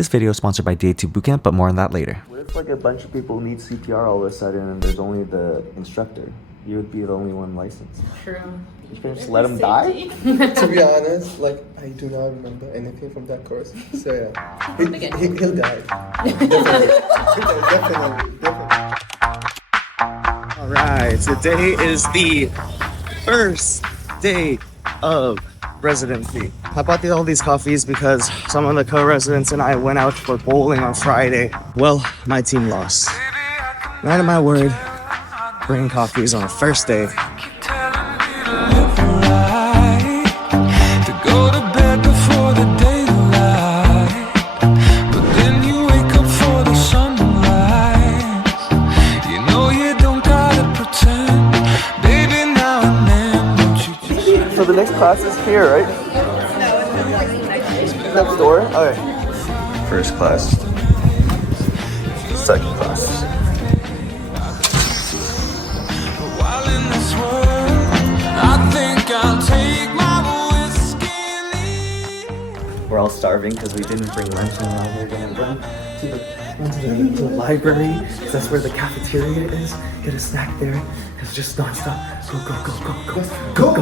This video is sponsored by Day 2 Bootcamp, but more on that later. What if like a bunch of people need CPR all of a sudden and there's only the instructor? You would be the only one licensed. True. You can just let him die? To be honest, like, I do not remember anything from that course. So yeah, he'll die. Definitely. All right, today is the first day of residency. I bought all these coffees because some of the co-residents and I went out for bowling on Friday. Well, my team lost. Right of my word, bringing coffees on the first day. So the next class is here, right? Next door? Okay. First class. Second class. We're all starving because we didn't bring lunch, and now we're gonna run to the library because that's where the cafeteria is. Get a snack there. It's just non-stop. Go.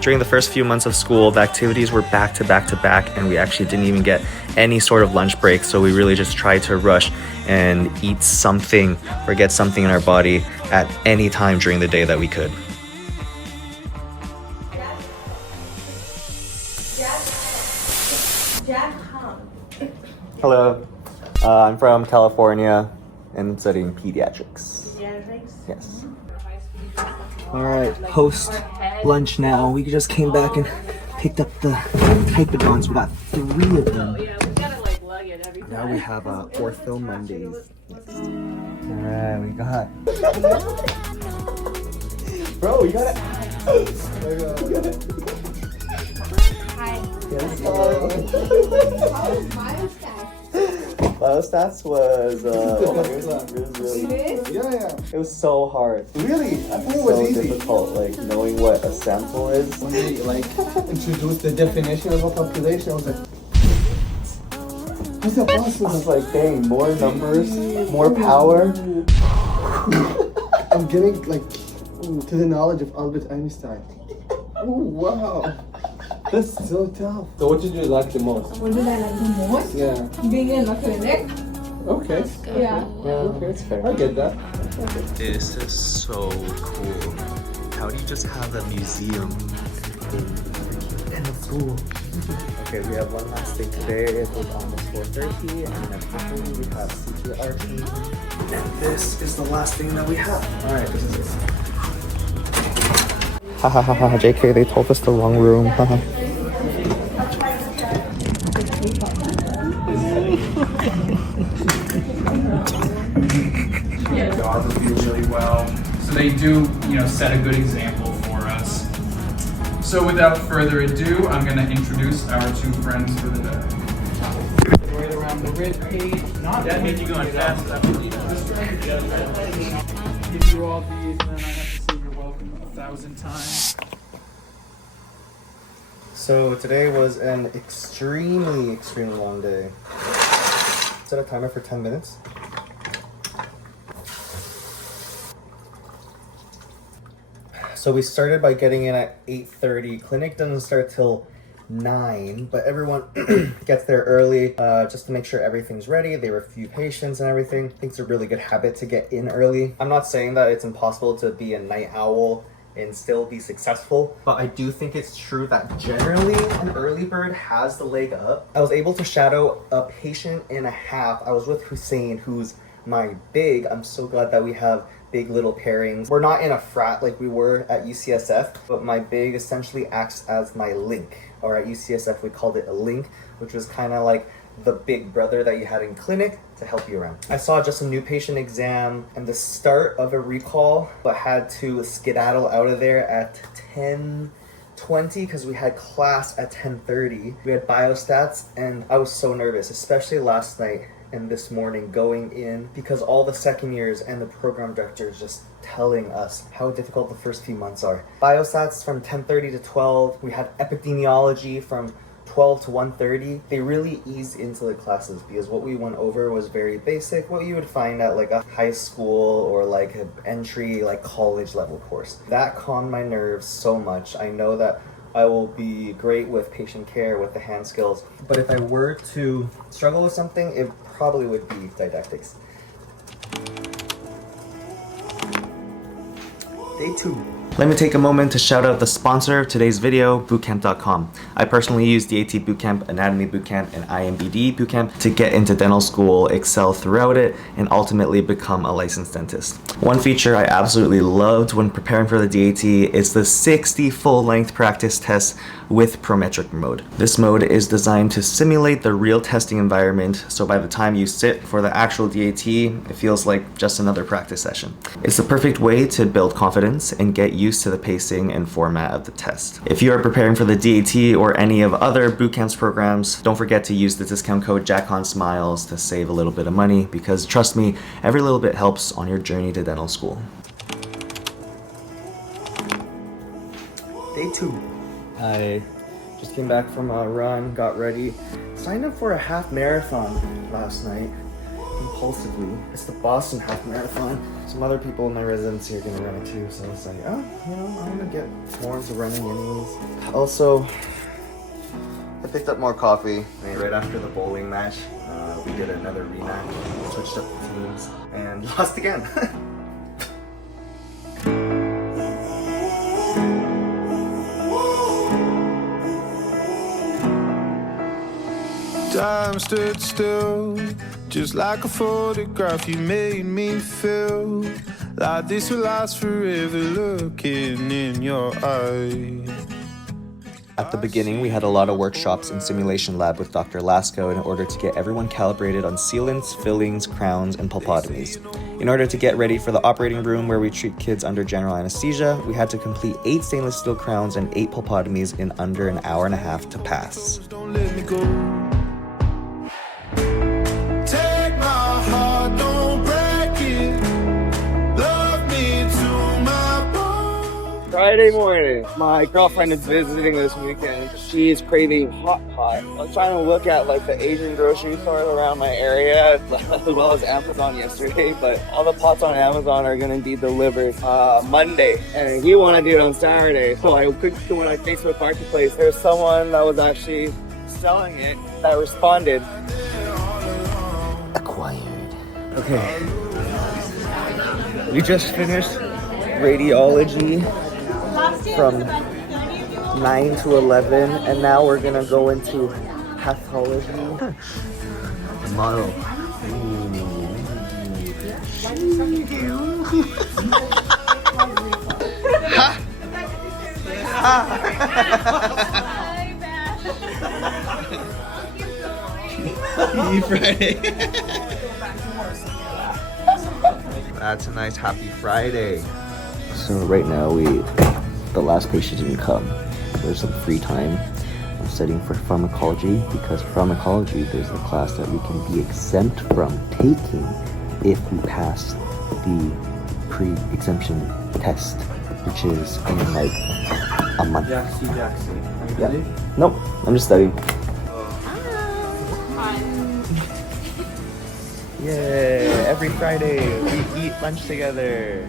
During the first few months of school, the activities were back to back, and we actually didn't even get any sort of lunch break. So we really just tried to rush and eat something or get something in our body at any time during the day that we could. Hello, I'm from California and I'm studying pediatrics. Pediatrics? Yes. All right, post lunch now. We just came back and picked up the Hypodons. We got 3 of them. Yeah, we gotta like lug it every time. Now we have Ortho Mondays. All right, we got. Bro, you got it. Hi. Yes. Biostats was it was so hard. Really? I thought it was So easy. difficult, like knowing what a sample is. When they like introduced the definition of a population, I was like, what's that I possible? was like, dang, more numbers, more power. I'm getting like to the knowledge of Albert Einstein. Oh wow, that's so tough. So what did you like the most? What did I like the most? Yeah. Being in the clinic. Okay. Yeah. Okay, it's fair. I get that. This is so cool. How do you just have a museum in the school? Okay, we have one last thing today. It was almost 4:30, and then after we have CPR team. And this is the last thing that we have. All right, this is it. Ha ha ha ha, JK, they told us the wrong room. Haha. The arbor view really well. So they do, set a good example for us. So without further ado, I'm going to introduce our 2 friends for the day. Right around the rib cage. Not that means you're going fast. Give you all these, and then I have to say you're welcome 1,000 times. So today was an extremely long day. Set a timer for 10 minutes. So we started by getting in at 8:30. Clinic doesn't start till 9, but everyone gets there early just to make sure everything's ready. There were a few patients and everything. I think it's a really good habit to get in early. I'm not saying that it's impossible to be a night owl and still be successful, but I do think it's true that generally an early bird has the leg up. I was able to shadow a patient and a half. I was with Hussein, who's my big. I'm so glad that we have big little pairings. We're not in a frat like we were at UCSF, but my big essentially acts as my link, or at UCSF we called it a link, which was kind of like the big brother that you had in clinic to help you around. I saw just a new patient exam and the start of a recall, but had to skedaddle out of there at 10:20 because we had class at 10:30. We had biostats and I was so nervous, especially last night and this morning going in because all the second years and the program directors just telling us how difficult the first few months are. Biostats from 10:30 to 12. We had epidemiology from 12 to 1:30. They really eased into the classes because what we went over was very basic, what you would find at like a high school or like an entry like college level course. That calmed my nerves so much. I know that I will be great with patient care, with the hand skills, but if I were to struggle with something, it probably would be didactics. Day 2. Let me take a moment to shout out the sponsor of today's video, bootcamp.com. I personally use DAT Bootcamp, Anatomy Bootcamp, and IMBD Bootcamp to get into dental school, excel throughout it, and ultimately become a licensed dentist. One feature I absolutely loved when preparing for the DAT is the 60 full-length practice tests with Prometric mode. This mode is designed to simulate the real testing environment, so by the time you sit for the actual DAT, it feels like just another practice session. It's the perfect way to build confidence and get used to the pacing and format of the test. If you are preparing for the DAT or any of other bootcamps programs, don't forget to use the discount code JackOnSmiles to save a little bit of money, because trust me, every little bit helps on your journey to dental school. Day 2. I just came back from a run, got ready, signed up for a half marathon last night, impulsively. It's the Boston half marathon. Some other people in my residency are gonna run it too, so it's like, oh, you know, I'm gonna get more into running anyways. Also, I picked up more coffee. Right after the bowling match, we did another rematch, switched up the teams, and lost again. Time stood still, just like a photograph. You made me feel like this will last forever, looking in your eyes. At the beginning, we had a lot of workshops in simulation lab with Dr. Lasko in order to get everyone calibrated on sealants, fillings, crowns, and pulpotomies. In order to get ready for the operating room where we treat kids under general anesthesia, we had to complete 8 stainless steel crowns and 8 pulpotomies in under an hour and a half to pass. Don't let me go. Take my heart, don't break it. Love me to my bone. Friday morning, my girlfriend is visiting this weekend. She is craving hot pot. I'm trying to look at like the Asian grocery stores around my area, as well as Amazon yesterday, but all the pots on Amazon are gonna be delivered Monday, and we want to do it on Saturday. So I clicked to my Facebook Marketplace. There's someone that was actually selling it that responded. Acquired. Okay. We just finished radiology from 9 to 11, and now we're gonna go into pathology. Model. Friday. That's a nice happy Friday. So right now the last patient didn't come. There's some free time. I'm studying for pharmacology because pharmacology, there's a class that we can be exempt from taking if we pass the pre-exemption test, which is in like a month. Jaxie. Are you Yeah. ready? Nope, I'm just studying. Yeah, every Friday we eat lunch together.